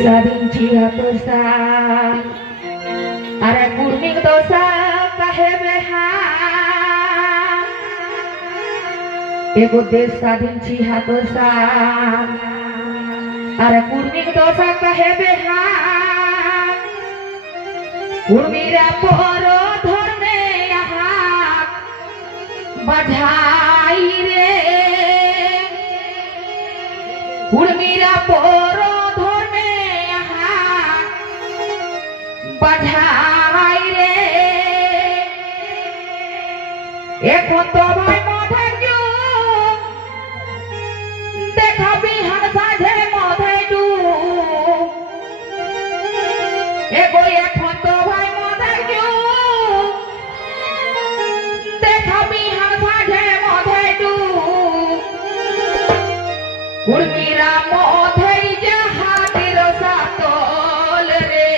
Sarinci hatosa Are kurning dosa kahebeha Ego des sarinci hatosa Are kurning dosa kahebeha Urmira poro dhorme yaha Badhai re Urmira poro বাধাই রে এখন তো ভাই মধের যুগ দেখাবি হান সাধে মধে ডুব এগো এখন তো ভাই মধের যুগ দেখাবি হান সাধে মধে ডুব উর্মিরা মধেই জাহাজের সাতল রে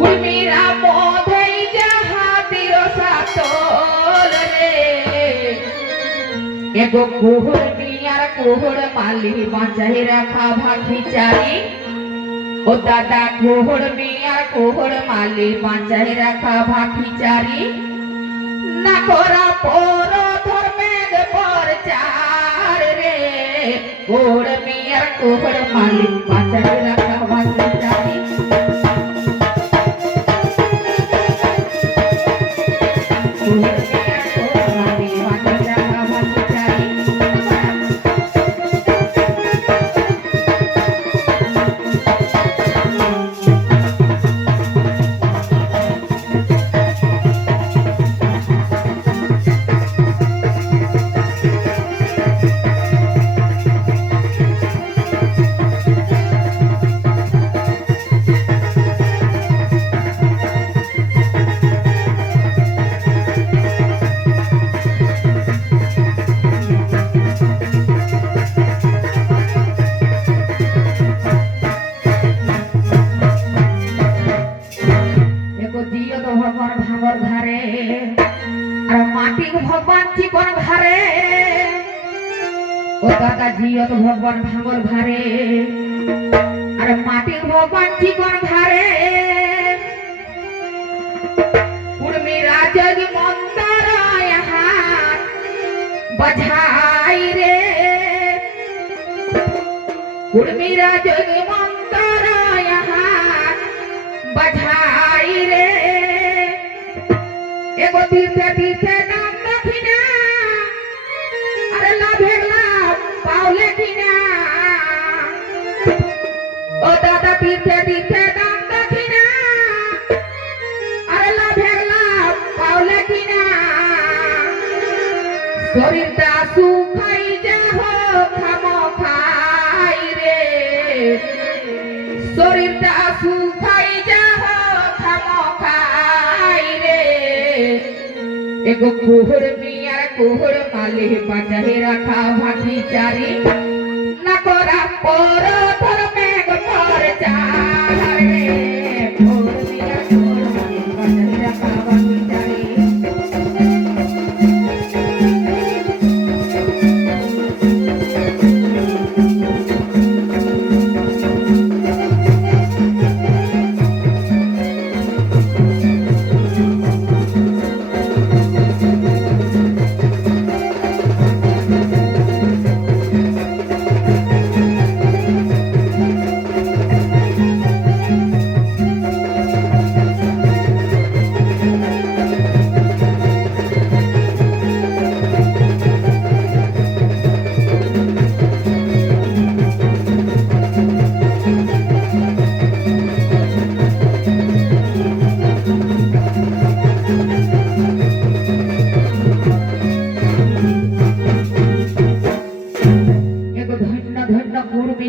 উর্মিরা মধেই জাহাজের সাতল রে এগো কুহুর মিয়ার কুহুর মালি বাঁচাই রাখা ভাখি চারি ও দাদা কুহুর মিয়ার কুহুর মালি বাঁচাই রাখা ভাখি চারি না করা পর ধর্মের প্রচার রে কুহুর মিয়ার কুহুর মালি বাঁচাই রাখা ভাখি চারি ভগবান ভাঙর ঘরে আর মাটি ভগবান চিকন ঘরে ও দাদা জিয়ত ভগবান ভাঙর ঘরে আর মাটি ভগবান চিকন ঘরে উর্মিরা জগ মন্তর হাত বাজাই রে উর্মিরা জগ মন্তর হাত বাজাই রে এগো দিতে দিতে নাম দক্ষিণা আরে লাভের লাভ পাওলে কিনা ও দাদা দিতে দিতে নাম দক্ষিণা আরে লাভের লাভ পাওলে কিনা শরীরটা সুখাই যাহ খামো খাই রে শরীরটা সুখাই যাহ খামো খাই রে এগো কুহুর মিয়ার কুহুর মালি বাঁচাই রাখা ভাখি চারি না করা পর ধর্মে প্রচার রে কুহুর মিয়ার কুহুর মালি বাঁচাই রাখা ভাখি চারি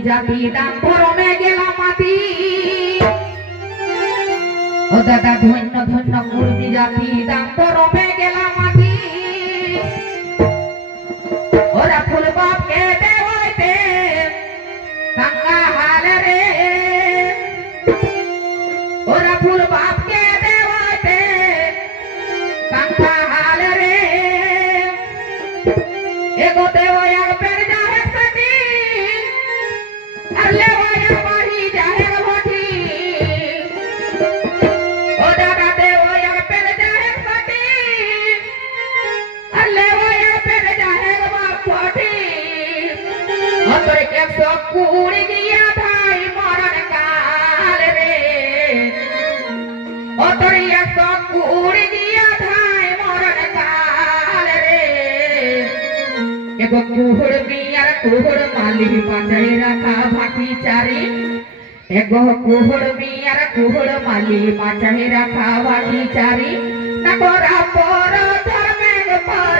জাতি দান ধরমে গেলা মাটি ও দাদা ধন্য ধন্য কুর্মী জাতি দান ধরমে গেলা মাটি ওরা ফুল বাপকে দেওয়াইতে গঙ্গা হাল রে ওরা ফুল বাপকে দেওয়াইতে গঙ্গা হাল রে এগো দেওয়া পের যাহে সতি আর লেওয়া কুড়ি গিয়া ভাই মরণ কাল রে ও তোর কুড়ি গিয়া ভাই মরণ কাল রে এগো কুহুড় মিয়ার কুহুড় মালি বাঁচাই রাখা ভাকি চারি এগো কুহুড় মিয়ার কুহুড় মালি বাঁচাই রাখা ভাকি চারি না করা পর ধর্মের পর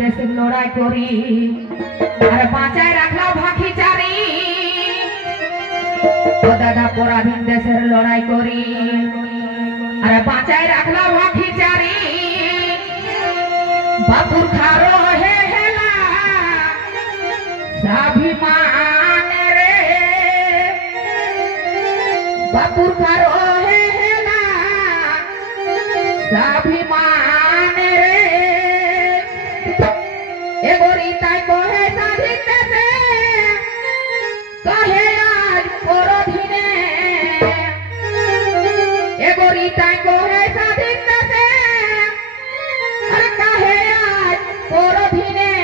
দেশের লড়াই করি আর বাঁচায় রাখলাম ভাখি চারি ও দাদা পরাধীন দেশের লড়াই করি আর বাঁচায় রাখলাম ভাখি চারি বাপুর খারো হে হেলা স্বাভিমান রে বাপুর খারো হে হেলা স্বাভিমান রে এগোরি তাই কহে স্বাধীন দেশে কহে আজ পরধীনে এগোরি তাই কহে স্বাধীন দেশে আর কহে আজ পরধীনে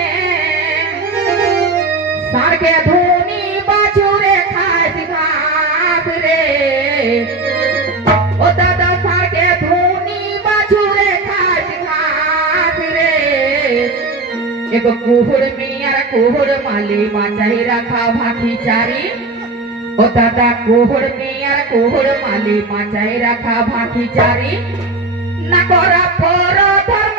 সারকে ধুনি বাছুরে খায় ঘাস রে ও দাদা সারকে ধুনি বাছুরে খায় ঘাস রে এগো কুহুড় মিয়ার কুহুড় মালি বাঁচাই রাখা ভাখি চারি ও দাদা কুহুড় মিয়ার কুহুড় মালি বাঁচাই রাখা ভাখি চারি না করা পর ধর্ম